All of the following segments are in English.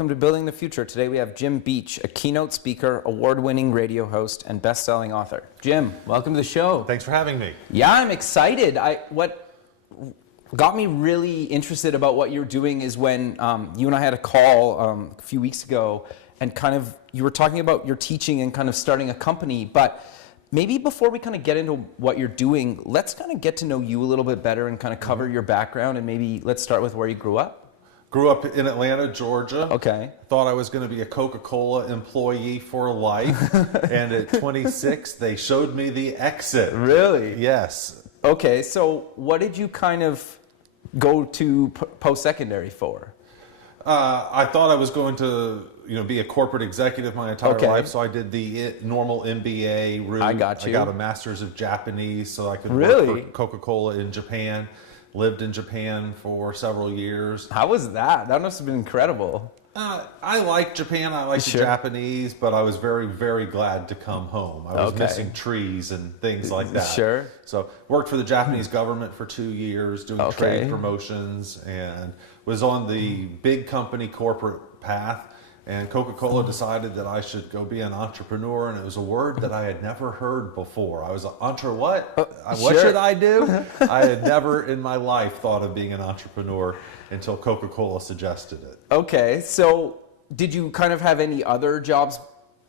Welcome to Building the Future. Today we have Jim Beach, a keynote speaker, award-winning radio host, and best-selling author. Jim, welcome to the show. Thanks for having me. Yeah, I'm excited. What got me really interested about what you're doing is when you and I had a call a few weeks ago, and kind of you were talking about your teaching and kind of starting a company. But maybe before we kind of get into what you're doing, let's kind of get to know you a little bit better and kind of cover your background, and maybe let's start with where you grew up. Grew up in Atlanta, Georgia. Okay. Thought I was going to be a Coca-Cola employee for life. And at 26, they showed me the exit. Really? Yes. Okay, so what did you kind of go to post-secondary for? I thought I was going to, be a corporate executive my entire life, so I did the normal MBA route. I got you. I got a master's of Japanese, so I could Really? work for Coca-Cola in Japan. Lived in Japan for several years. How was that? That must have been incredible. I like Japan. I like the Japanese, but I was very, very glad to come home. I was missing trees and things like that. Sure. So worked for the Japanese government for 2 years, doing trade promotions, and was on the big company corporate path. And Coca-Cola decided that I should go be an entrepreneur, and it was a word that I had never heard before. I was an what? What should I do? I had never in my life thought of being an entrepreneur until Coca-Cola suggested it. Okay, so did you kind of have any other jobs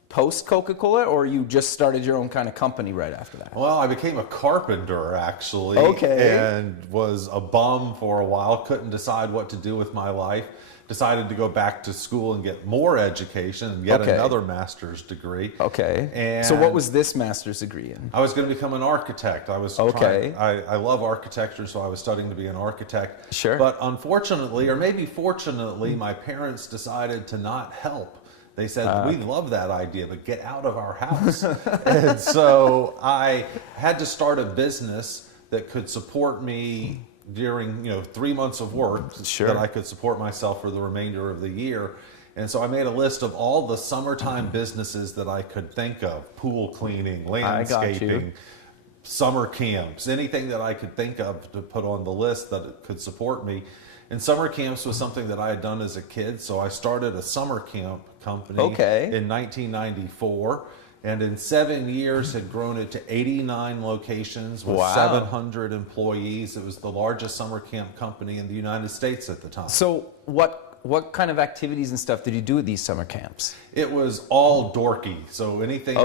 post Coca-Cola, or you just started your own kind of company right after that? Well, I became a carpenter, actually. Okay. And was a bum for a while, couldn't decide what to do with my life. Decided to go back to school and get more education and get another master's degree. Okay. And so what was this master's degree in? I was going to become an architect. I was I love architecture, so I was studying to be an architect. Sure. But unfortunately, or maybe fortunately, my parents decided to not help. They said, we love that idea, but get out of our house. And so I had to start a business that could support me during 3 months of work, that I could support myself for the remainder of the year. And so I made a list of all the summertime businesses that I could think of: pool cleaning, landscaping, summer camps, anything that I could think of to put on the list that could support me. And summer camps was something that I had done as a kid, so I started a summer camp company in 1994. And in 7 years had grown it to 89 locations with 700 employees. It was the largest summer camp company in the United States at the time. So what kind of activities and stuff did you do at these summer camps? It was all dorky. So anything,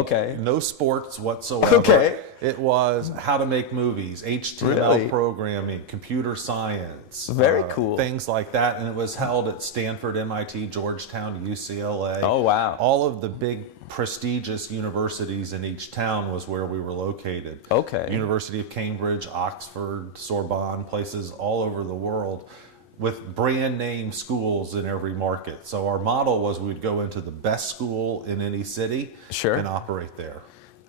no sports whatsoever. Okay. It was how to make movies, HTML programming, computer science. Very cool. Things like that. And it was held at Stanford, MIT, Georgetown, UCLA. Oh, wow. All of the big prestigious universities in each town was where we were located. Okay. University of Cambridge, Oxford, Sorbonne, places all over the world with brand name schools in every market. So our model was we'd go into the best school in any city and operate there.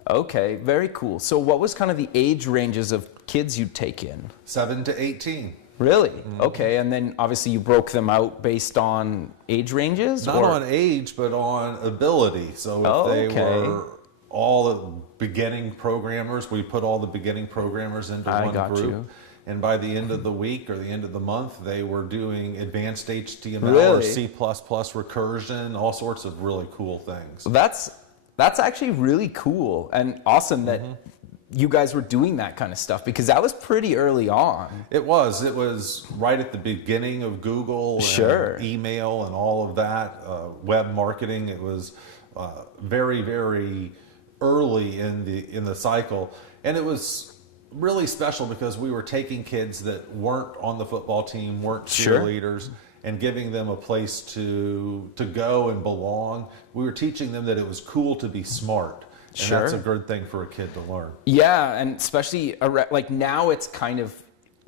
Okay, very cool. So what was kind of the age ranges of kids you'd take in? 7 to 18. Really? Mm-hmm. Okay, and then obviously you broke them out based on age ranges? Not on age, but on ability. So if they were all the beginning programmers, we put all the beginning programmers into one group. And by the end of the week or the end of the month, they were doing advanced HTML or C++ recursion, all sorts of really cool things. That's actually really cool and awesome that you guys were doing that kind of stuff, because that was pretty early on. It was right at the beginning of Google and email and all of that, web marketing. It was very, very early in the cycle. And it was really special because we were taking kids that weren't on the football team, weren't cheerleaders, and giving them a place to go and belong. We were teaching them that it was cool to be smart. And that's a good thing for a kid to learn. Yeah, and especially like now it's kind of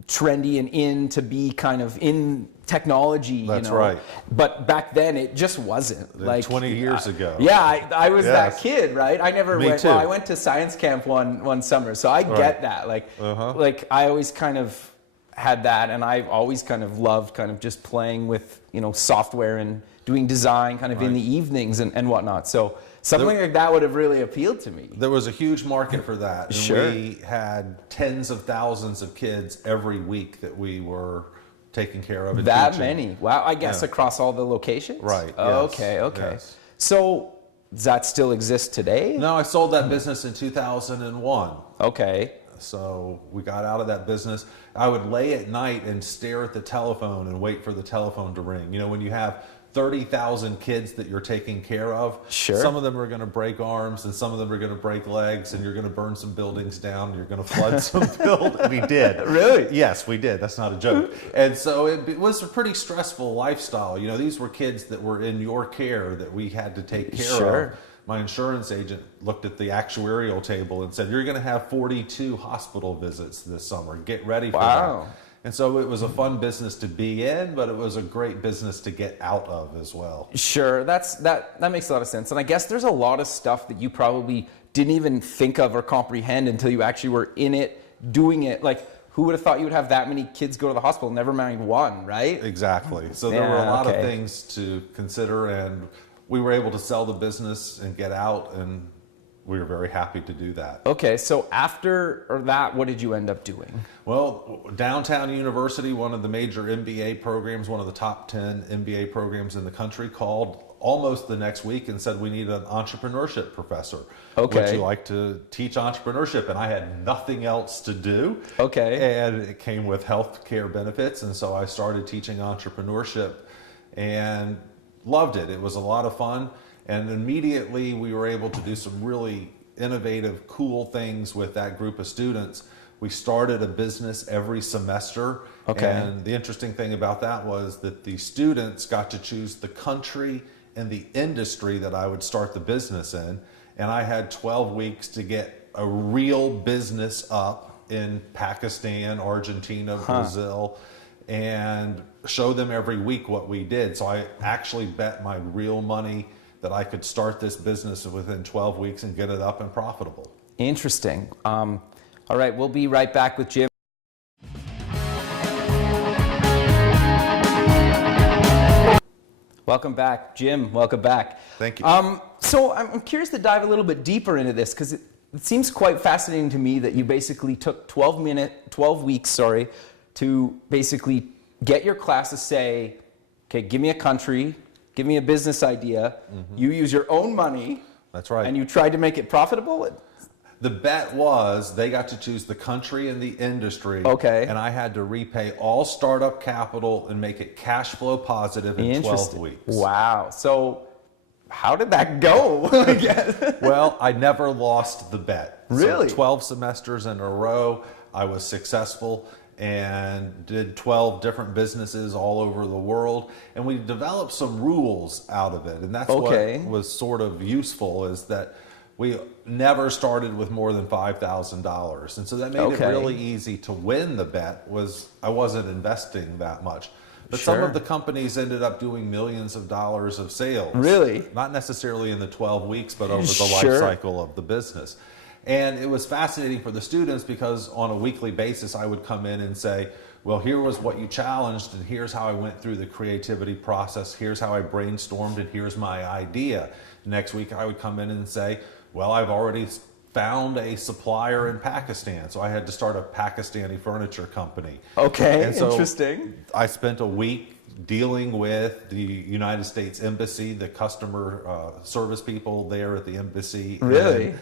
trendy and in to be kind of in technology. That's right. But back then it just wasn't. Like 20 years ago. Yeah, I was that kid, right? I never went. Too. Well, I went to science camp one summer, so I get that. Like, like I always kind of had that, and I've always kind of loved kind of just playing with software and doing design kind of in the evenings and whatnot. So something like that would have really appealed to me. There was a huge market for that. And we had tens of thousands of kids every week that we were taken care of and That teaching. many? Wow, I guess across all the locations? Right. Oh, Yes, okay, okay. yes. So does that still exist today? No, I sold that business in 2001. Okay. So we got out of that business. I would lay at night and stare at the telephone and wait for the telephone to ring. You know, when you have 30,000 kids that you're taking care of, Sure. some of them are going to break arms and some of them are going to break legs, and you're going to burn some buildings down and you're going to flood some buildings. We did. Really? Yes, we did. That's not a joke. And so it was a pretty stressful lifestyle. You know, these were kids that were in your care that we had to take care Sure. of. My insurance agent looked at the actuarial table and said, you're going to have 42 hospital visits this summer. Get ready for Wow. that. And so it was a fun business to be in, but it was a great business to get out of as well. Sure, that makes a lot of sense. And I guess there's a lot of stuff that you probably didn't even think of or comprehend until you actually were in it, doing it. Like, who would have thought you would have that many kids go to the hospital, never mind one, right? Exactly. So there were a Yeah, lot of okay. things to consider, and we were able to sell the business and get out, and we were very happy to do that. Okay, so after or that, what did you end up doing? Well, Downtown University, one of the major MBA programs, one of the top 10 MBA programs in the country, called almost the next week and said, we need an entrepreneurship professor. Okay. Would you like to teach entrepreneurship? And I had nothing else to do. Okay. And it came with healthcare benefits. And so I started teaching entrepreneurship and loved it. It was a lot of fun. And immediately we were able to do some really innovative, cool things with that group of students. We started a business every semester. Okay. And the interesting thing about that was that the students got to choose the country and the industry that I would start the business in. And I had 12 weeks to get a real business up in Pakistan, Argentina, Brazil, and show them every week what we did. So I actually bet my real money that I could start this business within 12 weeks and get it up and profitable. Interesting. All right, we'll be right back with Jim. Welcome back, Jim. Welcome back. Thank you. So I'm curious to dive a little bit deeper into this, because it seems quite fascinating to me that you basically took 12 weeks, to basically get your class to say, okay, give me a country, give me a business idea. You use your own money. That's right. And you tried to make it profitable? The bet was they got to choose the country and the industry. Okay. And I had to repay all startup capital and make it cash flow positive in 12 weeks. Wow. So how did that go? I guess. Well, I never lost the bet. Really? So 12 semesters in a row, I was successful and did 12 different businesses all over the world. And we developed some rules out of it. And that's Okay. what was sort of useful, is that we never started with more than $5,000. And so that made it Okay. really easy to win the bet. I wasn't investing that much. But Sure. some of the companies ended up doing millions of dollars of sales. Really? Not necessarily in the 12 weeks, but over the Sure. life cycle of the business. And it was fascinating for the students, because on a weekly basis, I would come in and say, well, here was what you challenged, and here's how I went through the creativity process. Here's how I brainstormed, and here's my idea. Next week, I would come in and say, well, I've already found a supplier in Pakistan, so I had to start a Pakistani furniture company. Okay, And so interesting. I spent a week dealing with the United States Embassy, the customer service people there at the embassy. Really?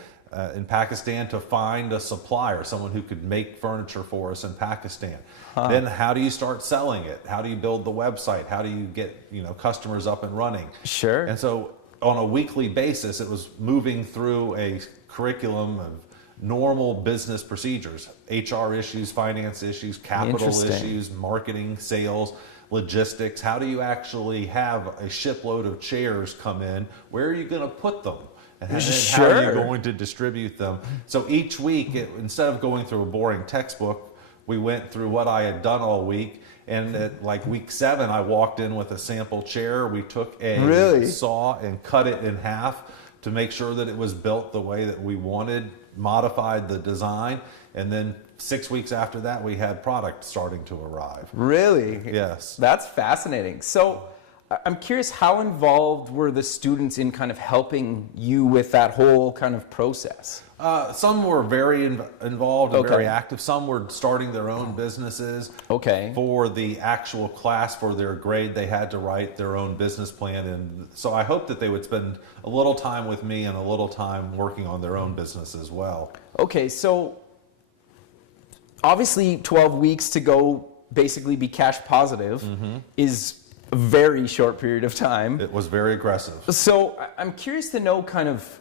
In Pakistan, to find a supplier, someone who could make furniture for us in Pakistan. Then how do you start selling it? How do you build the website? How do you get customers up and running? Sure. And so on a weekly basis, it was moving through a curriculum of normal business procedures, HR issues, finance issues, capital Interesting. issues, marketing, sales, logistics. How do you actually have a shipload of chairs come in? Where are you going to put them? And how are Sure. you going to distribute them? So each week, instead of going through a boring textbook, we went through what I had done all week. And at like week 7, I walked in with a sample chair. We took a Really? saw and cut it in half to make sure that it was built the way that we wanted, modified the design. And then 6 weeks after that, we had product starting to arrive. Really? Yes. That's fascinating. So I'm curious, how involved were the students in kind of helping you with that whole kind of process? Some were very involved and Okay. very active. Some were starting their own businesses. Okay. For the actual class, for their grade, they had to write their own business plan. And so I hope that they would spend a little time with me and a little time working on their own business as well. Okay, so obviously 12 weeks to go basically be cash positive is a very short period of time. It was very aggressive. So I'm curious to know kind of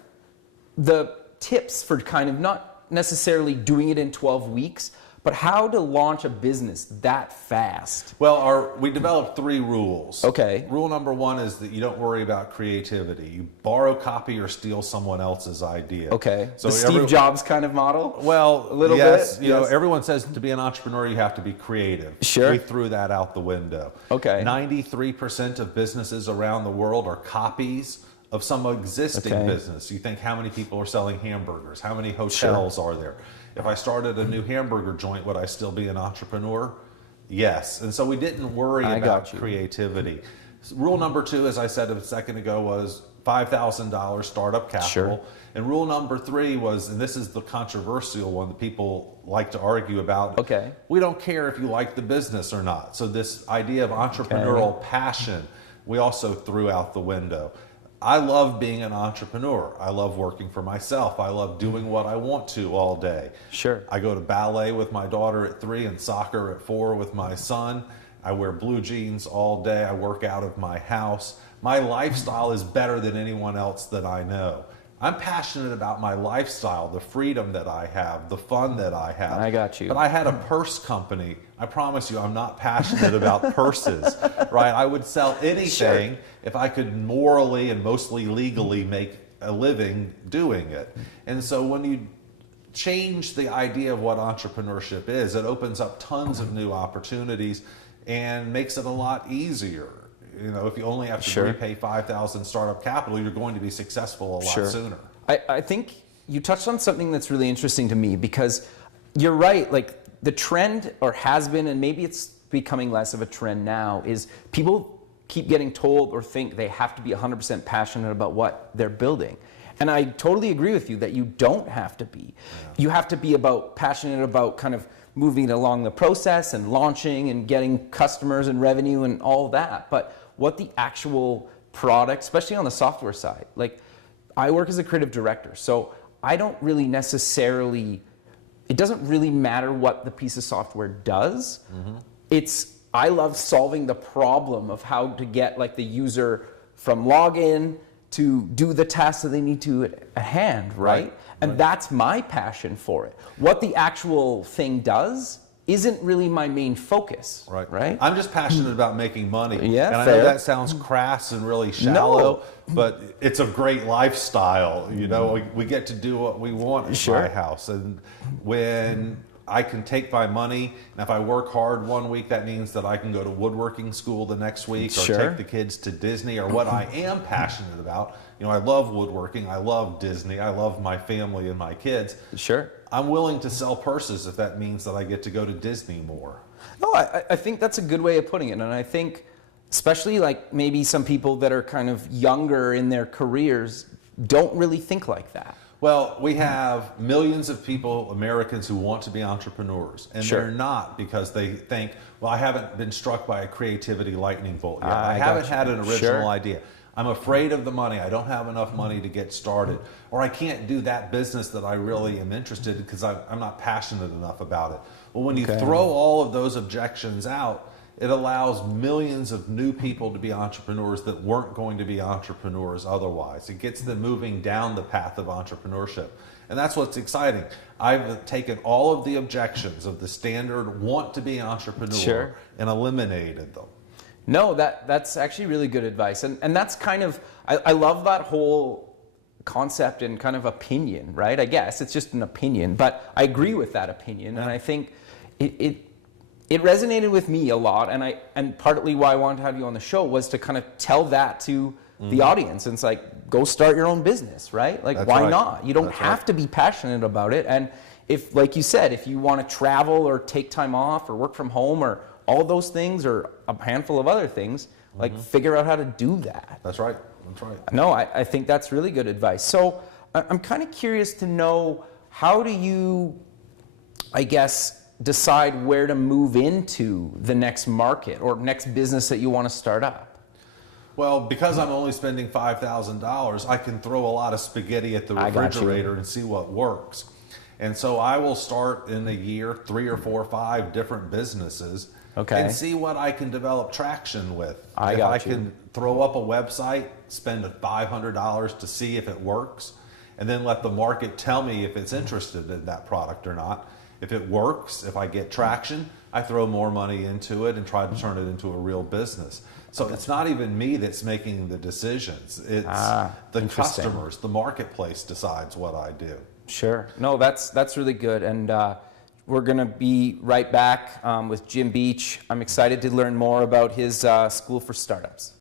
the tips for kind of not necessarily doing it in 12 weeks, but how to launch a business that fast. Well, we developed 3 rules. Okay. Rule number 1 is that you don't worry about creativity. You borrow, copy, or steal someone else's idea. Okay. So the Steve Jobs kind of model? Well, a little yes, bit. You know, everyone says to be an entrepreneur, you have to be creative. Sure. We threw that out the window. Okay. 93% of businesses around the world are copies of some existing Okay. business. You think, how many people are selling hamburgers? How many hotels are there? If I started a new hamburger joint, would I still be an entrepreneur? Yes. And so we didn't worry about creativity. Rule number 2, as I said a second ago, was $5,000 startup capital. Sure. And rule number 3 was, and this is the controversial one that people like to argue about. Okay. We don't care if you like the business or not. So this idea of entrepreneurial passion, we also threw out the window. I love being an entrepreneur. I love working for myself. I love doing what I want to all day. Sure. I go to ballet with my daughter at 3 and soccer at 4 with my son. I wear blue jeans all day. I work out of my house. My lifestyle is better than anyone else that I know. I'm passionate about my lifestyle, the freedom that I have, the fun that I have. I got you. But I had a purse company. I promise you, I'm not passionate about purses, right? I would sell anything if I could morally and mostly legally make a living doing it. And so when you change the idea of what entrepreneurship is, it opens up tons of new opportunities and makes it a lot easier. You know, if you only have to repay $5,000 startup capital, you're going to be successful a lot sooner. I think you touched on something that's really interesting to me, because you're right, like the trend, or has been, and maybe it's becoming less of a trend now, is people keep getting told or think they have to be 100% passionate about what they're building. And I totally agree with you that you don't have to be. You have to be passionate about kind of moving along the process and launching and getting customers and revenue and all that. But what the actual product, especially on the software side, like I work as a creative director, so I don't really necessarily, it doesn't really matter what the piece of software does. I love solving the problem of how to get like the user from login to do the tasks that they need to at hand, right? And that's my passion for it. What the actual thing does isn't really my main focus, right? I'm just passionate about making money. Yeah, and I know that sounds crass and really shallow, but it's a great lifestyle. You know, we get to do what we want in my house. And when I can take my money, and if I work hard one week, that means that I can go to woodworking school the next week, or take the kids to Disney, or what I am passionate about. You know, I love woodworking, I love Disney, I love my family and my kids. I'm willing to sell purses if that means that I get to go to Disney more. No, I think that's a good way of putting it. And I think, especially like maybe some people that are kind of younger in their careers, don't really think like that. Well, we have millions of people, Americans, who want to be entrepreneurs, and they're not, because they think, well, I haven't been struck by a creativity lightning bolt yet. I haven't had an original idea. I'm afraid of the money. I don't have enough money to get started. Or I can't do that business that I really am interested in because I'm not passionate enough about it. Well, when you throw all of those objections out, it allows millions of new people to be entrepreneurs that weren't going to be entrepreneurs otherwise. It gets them moving down the path of entrepreneurship. And that's what's exciting. I've taken all of the objections of the standard want to be entrepreneur and eliminated them. No, that's actually really good advice. And that's kind of, I love that whole concept and kind of opinion, right? I guess it's just an opinion, but I agree with that opinion. And I think it resonated with me a lot. And partly why I wanted to have you on the show was to kind of tell that to the audience. And it's like, go start your own business, right? Like, why not? You don't have to be passionate about it. And if, like you said, if you want to travel or take time off or work from home or all those things or a handful of other things, Like figure out how to do that. That's right. That's right. No, I think that's really good advice. So I'm kind of curious to know, how do you, I guess, decide where to move into the next market or next business that you want to start up? Well, because I'm only spending $5,000, I can throw a lot of spaghetti at the refrigerator and see what works. And so I will start in a year 3 or 4 or 5 different businesses and see what I can develop traction with. If I can throw up a website, spend $500 to see if it works, and then let the market tell me if it's interested in that product or not. If it works, if I get traction, I throw more money into it and try to turn it into a real business. So it's not even me that's making the decisions. It's the customers, the marketplace decides what I do. Sure. No, that's really good. And we're going to be right back with Jim Beach. I'm excited to learn more about his School for Startups.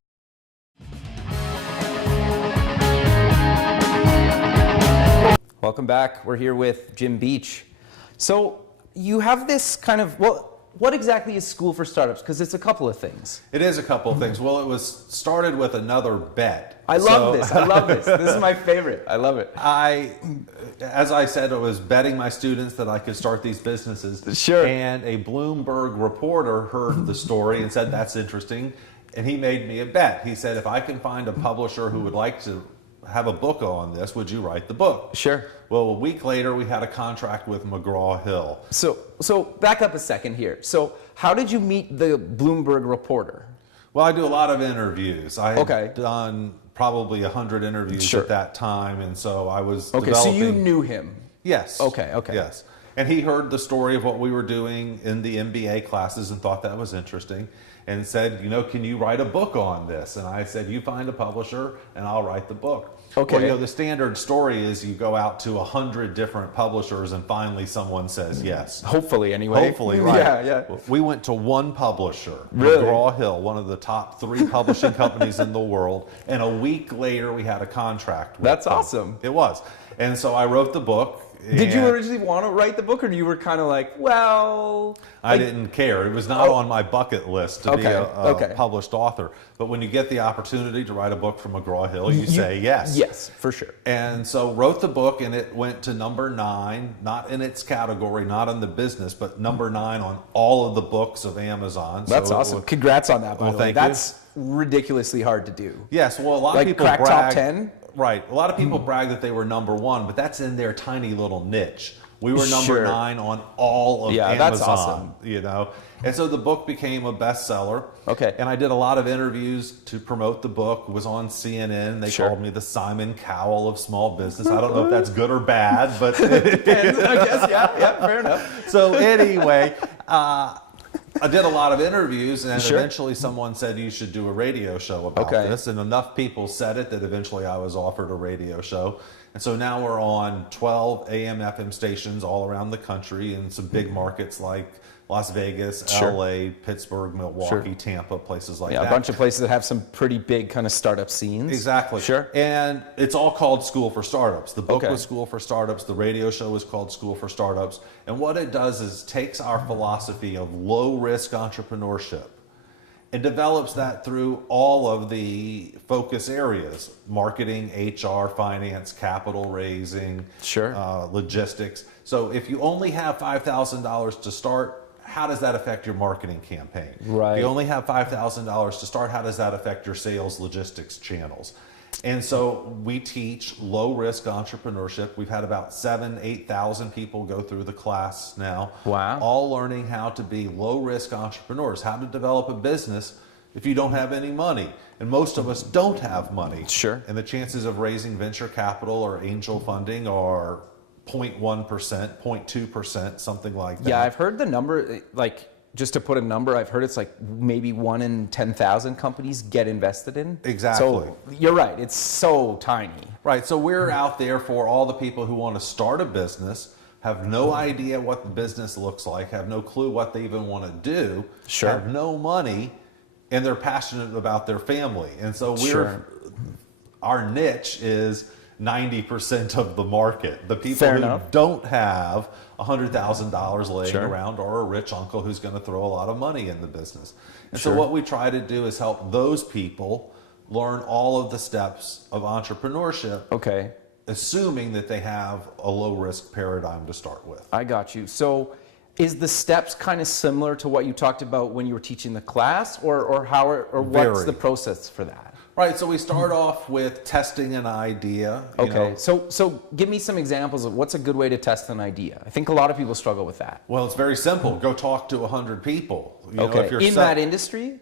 Welcome back. We're here with Jim Beach. So you have this kind of, well, what exactly is School for Startups? Because it's a couple of things. It is a couple of things. Well, it was started with another bet. I love this. I love this. This is my favorite. I love it. As I said, I was betting my students that I could start these businesses. Sure. And a Bloomberg reporter heard the story and said, that's interesting. And he made me a bet. He said, if I can find a publisher who would like to have a book on this, would you write the book? Sure. Well, a week later, we had a contract with McGraw-Hill. So back up a second here. So how did you meet the Bloomberg reporter? Well, I do a lot of interviews. I had done probably 100 interviews at that time, and so I was developing. So you knew him? Yes. Okay. Yes. And he heard the story of what we were doing in the MBA classes and thought that was interesting and said, you know, can you write a book on this? And I said, you find a publisher and I'll write the book. Okay. Well, you know, the standard story is you go out to 100 different publishers and finally someone says yes. Hopefully, anyway. Hopefully, right. Yeah. We went to one publisher, really? McGraw-Hill, one of the top 3 publishing companies in the world. And a week later, we had a contract with That's them. awesome. It was. And so I wrote the book. Did you originally want to write the book, or you were kind of like, well... I didn't care. It was not on my bucket list to be a published author. But when you get the opportunity to write a book from McGraw-Hill, you say yes. Yes, for sure. And so wrote the book, and it went to number 9, not in its category, not in the business, but number 9 on all of the books of Amazon. That's awesome. Congrats on that, by the way. Thank That's ridiculously hard to do. Yes, well, a lot of people crack brag. top 10? Right. A lot of people brag that they were number 1, but that's in their tiny little niche. We were number 9 on all of Amazon. That's awesome. You know, and so the book became a bestseller. Okay. And I did a lot of interviews to promote the book. Was on CNN. They called me the Simon Cowell of small business. I don't know if that's good or bad, but it depends, I guess. Yeah, fair enough. So anyway, I did a lot of interviews, and eventually someone said you should do a radio show about this, and enough people said it that eventually I was offered a radio show. And so now we're on 12 AmFm stations all around the country in some big markets like Las Vegas, LA, Pittsburgh, Milwaukee, Tampa, places like that. Yeah, a bunch of places that have some pretty big kind of startup scenes. Exactly. Sure. And it's all called School for Startups. The book was School for Startups. The radio show was called School for Startups. And what it does is takes our philosophy of low-risk entrepreneurship and develops that through all of the focus areas: marketing, HR, finance, capital raising, logistics. So if you only have $5,000 to start, how does that affect your marketing campaign? Right. If you only have $5,000 to start, how does that affect your sales logistics channels? And so we teach low-risk entrepreneurship. We've had about 7,000 to 8,000 people go through the class now. Wow. All learning how to be low-risk entrepreneurs, how to develop a business if you don't have any money. And most of us don't have money. Sure. And the chances of raising venture capital or angel funding are 0.1%, 0.2%, something like that. Yeah, I've heard the number, like, just to put a number, I've heard it's like maybe 1 in 10,000 companies get invested in. Exactly. So you're right, it's so tiny. Right, so we're out there for all the people who want to start a business, have no idea what the business looks like, have no clue what they even want to do, have no money, and they're passionate about their family. And so our niche is 90% of the market. The people Fair who enough. don't have $100,000 laying Sure. around, or a rich uncle who's going to throw a lot of money in the business. And Sure. so what we try to do is help those people learn all of the steps of entrepreneurship, Okay. assuming that they have a low-risk paradigm to start with. I got you. So is the steps kind of similar to what you talked about when you were teaching the class, or how, or what's Very. the process for that? Right, so we start off with testing an idea. you Okay, know. so give me some examples of what's a good way to test an idea. I think a lot of people struggle with that. Well, it's very simple. Go talk to 100 people. You know, Okay, if you're in that industry?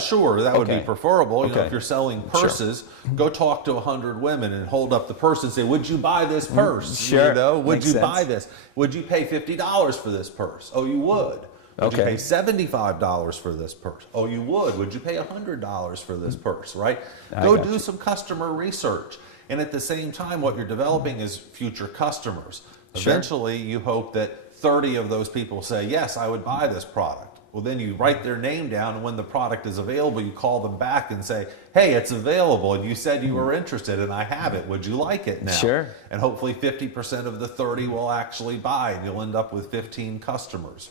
Sure, that would be Okay. preferable. You know, Okay. if you're selling purses, go talk to 100 women and hold up the purse and say, "Would you buy this purse? Sure. You know, would Makes you buy sense. this? Would you pay $50 for this purse? Oh, you would. Would you Okay. pay $75 for this purse? Oh, you would. Would you pay $100 for this purse? Right? I Go got do you. some customer research, and at the same time, what you're developing is future customers. Sure. Eventually, you hope that 30 of those people say, "Yes, I would buy this product." Well, then you write their name down, and when the product is available, you call them back and say, "Hey, it's available, and you said you were interested, and I have it. Would you like it now?" Sure. And hopefully 50% of the 30 will actually buy, and you'll end up with 15 customers.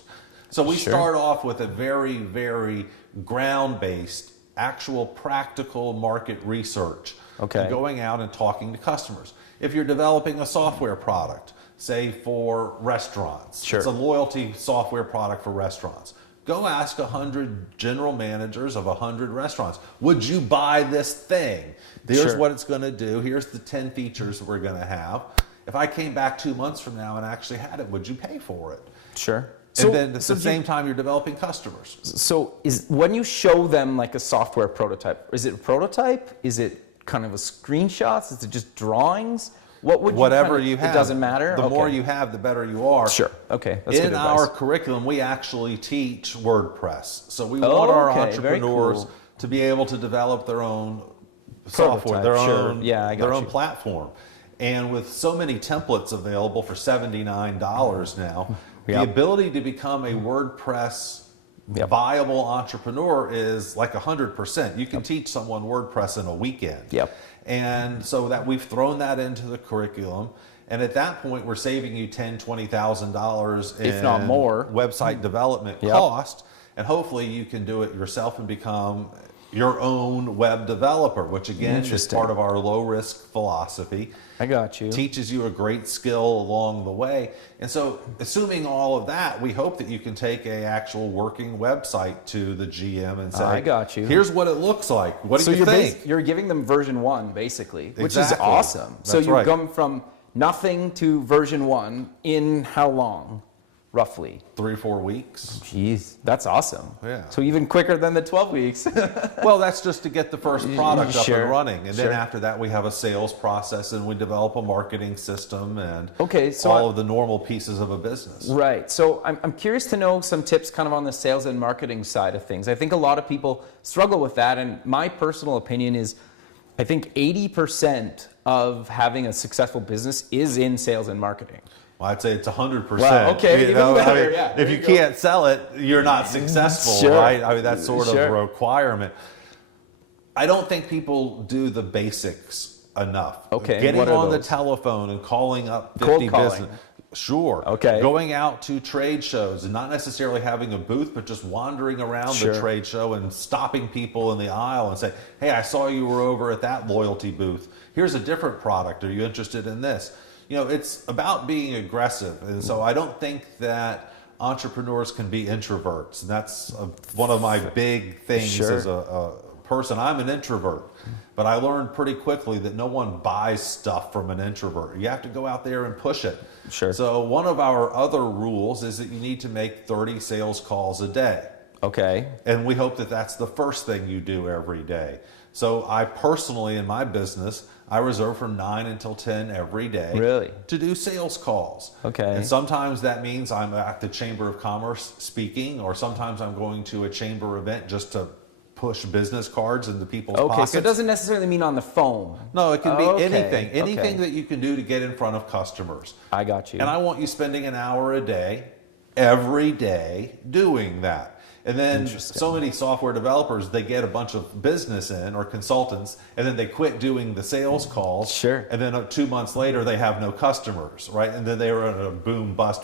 So we Sure. start off with a very, very ground-based, actual practical market research. Okay. And going out and talking to customers. If you're developing a software product, say for restaurants, Sure. it's a loyalty software product for restaurants. Go ask 100 general managers of 100 restaurants, "Would you buy this thing? Here's Sure. what it's going to do. Here's the 10 features we're going to have. If I came back 2 months from now and actually had it, would you pay for it?" Sure. And then at so the do you- same time, you're developing customers. So is when you show them like a software prototype, is it a prototype? Is it kind of a screenshots? Is it just drawings? What would Whatever you you have. It doesn't matter? The Okay. more you have, the better you are. Sure. Okay. That's good In advice. our curriculum, we actually teach WordPress. So we want our okay. Very entrepreneurs cool. to be able to develop their own software, Prototype, their sure. own, Yeah, I got their own you. platform. And with so many templates available for $79 now, Yep. the ability to become a WordPress Yep. viable entrepreneur is like 100%. You can teach someone WordPress in a weekend. Yep. And so that we've thrown that into the curriculum. And at that point, we're saving you $10,000, $20,000 If not more. website development Yep. cost. And hopefully you can do it yourself and become your own web developer, which again is Interesting. part of our low risk philosophy. I got you. Teaches you a great skill along the way. And so assuming all of that, we hope that you can take a actual working website to the GM and say, I got you. "Here's what it looks like. What do So you you're think?" you're giving them version 1 basically, which Exactly. is awesome. So That's you've right. gone from nothing to version 1 in how long, roughly? 3 or 4 weeks. Jeez, that's awesome. Yeah. So even quicker than the 12 weeks. Well, that's just to get the first product up Sure, and running. And sure. then after that, we have a sales process and we develop a marketing system and Okay, so all of the normal pieces of a business. Right. So I'm curious to know some tips kind of on the sales and marketing side of things. I think a lot of people struggle with that. And my personal opinion is I think 80% of having a successful business is in sales and marketing. Well, I'd say it's 100%. Wow, okay, You even know, better, I mean, yeah, if there you you go. can't sell it, you're not successful, Sure. right? I mean, that's sort of Sure. a requirement. I don't think people do the basics enough. Okay, Getting what are on the those? telephone and calling up 50 Cold calling. business. Sure. Okay. Going out to trade shows and not necessarily having a booth, but just wandering around Sure. the trade show and stopping people in the aisle and say, "Hey, I saw you were over at that loyalty booth. Here's a different product. Are you interested in this?" You know, it's about being aggressive. And so I don't think that entrepreneurs can be introverts. And that's one of my big things Sure. as a person. I'm an introvert, but I learned pretty quickly that no one buys stuff from an introvert. You have to go out there and push it. Sure. So one of our other rules is that you need to make 30 sales calls a day. Okay. And we hope that that's the first thing you do every day. So I personally, in my business, I reserve from 9 until 10 every day Really? to do sales calls. Okay. And sometimes that means I'm at the Chamber of Commerce speaking, or sometimes I'm going to a chamber event just to push business cards into people's Okay, pockets. so it doesn't necessarily mean on the phone. No, it can be Okay, anything. Anything okay. that you can do to get in front of customers. I got you. And I want you spending an hour a day, every day, doing that. And then so many software developers, they get a bunch of business in or consultants, and then they quit doing the sales calls. Sure. And then 2 months later, they have no customers, right? And then they were in a boom, bust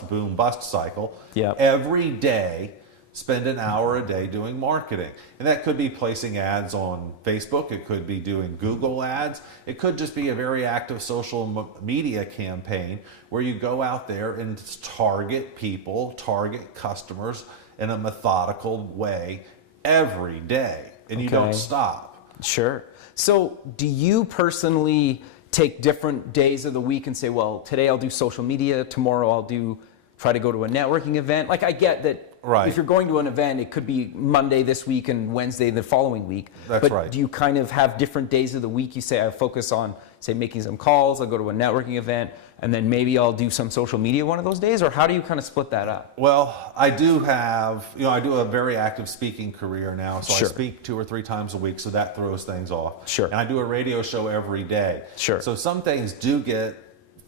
cycle. Yep. Every day, spend an hour a day doing marketing. And that could be placing ads on Facebook. It could be doing Google ads. It could just be a very active social media campaign where you go out there and target people, target customers in a methodical way every day. And you don't stop. Sure. So do you personally take different days of the week and say, well, today I'll do social media, tomorrow I'll try to go to a networking event? Like, I get that. Right. If you're going to an event, it could be Monday this week and Wednesday the following week. That's right. But do you kind of have different days of the week? You say, I focus on, say, making some calls, I'll go to a networking event, and then maybe I'll do some social media one of those days? Or how do you kind of split that up? Well, I do have, I do a very active speaking career now. So Sure. I speak 2 or 3 times a week, so that throws things off. Sure. And I do a radio show every day. Sure. So some things do get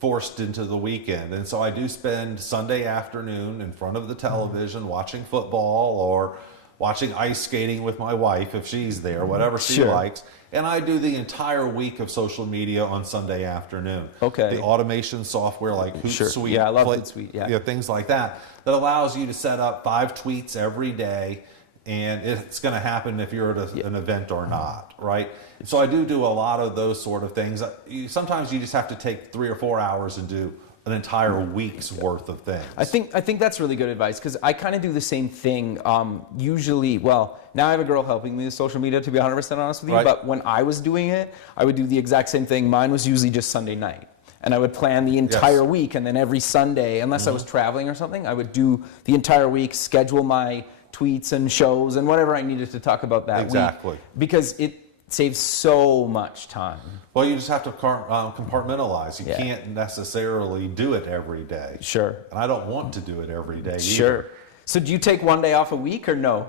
forced into the weekend, and so I do spend Sunday afternoon in front of the television watching football or watching ice skating with my wife if she's there, whatever she Sure. likes. And I do the entire week of social media on Sunday afternoon. Okay. The automation software like Hootsuite, Yeah, I love Hootsuite. Yeah. things like that allows you to set up 5 tweets every day, and it's going to happen if you're at an event or not, right? So I do a lot of those sort of things. Sometimes you just have to take 3 or 4 hours and do an entire week's worth of things. I think that's really good advice, because I kind of do the same thing. Usually, well, now I have a girl helping me with social media, to be 100% honest with you. Right. But when I was doing it, I would do the exact same thing. Mine was usually just Sunday night. And I would plan the entire week, and then every Sunday, unless I was traveling or something, I would do the entire week, schedule my tweets and shows and whatever I needed to talk about that week. Because it saves so much time. Well, you just have to compartmentalize. You can't necessarily do it every day. Sure. And I don't want to do it every day either. Sure. So do you take one day off a week or no?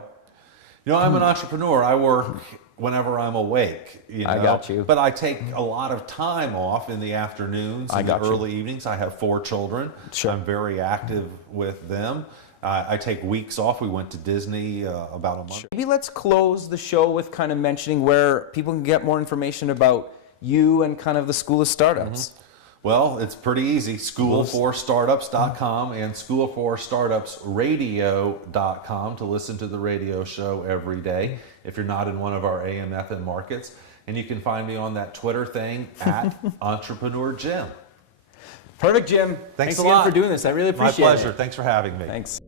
I'm an entrepreneur. I work whenever I'm awake. I got you. But I take a lot of time off in the afternoons and the early evenings. I have 4 children. Sure. I'm very active with them. I take weeks off. We went to Disney about a month. Sure. Maybe let's close the show with kind of mentioning where people can get more information about you and kind of the School of Startups. Well, it's pretty easy. Schoolforstartups.com and schoolforstartupsradio.com to listen to the radio show every day if you're not in one of our AmFm markets. And you can find me on that Twitter thing at Entrepreneur Jim. Perfect, Jim. Thanks a again lot for doing this. I really appreciate it. My pleasure. Thanks for having me. Thanks.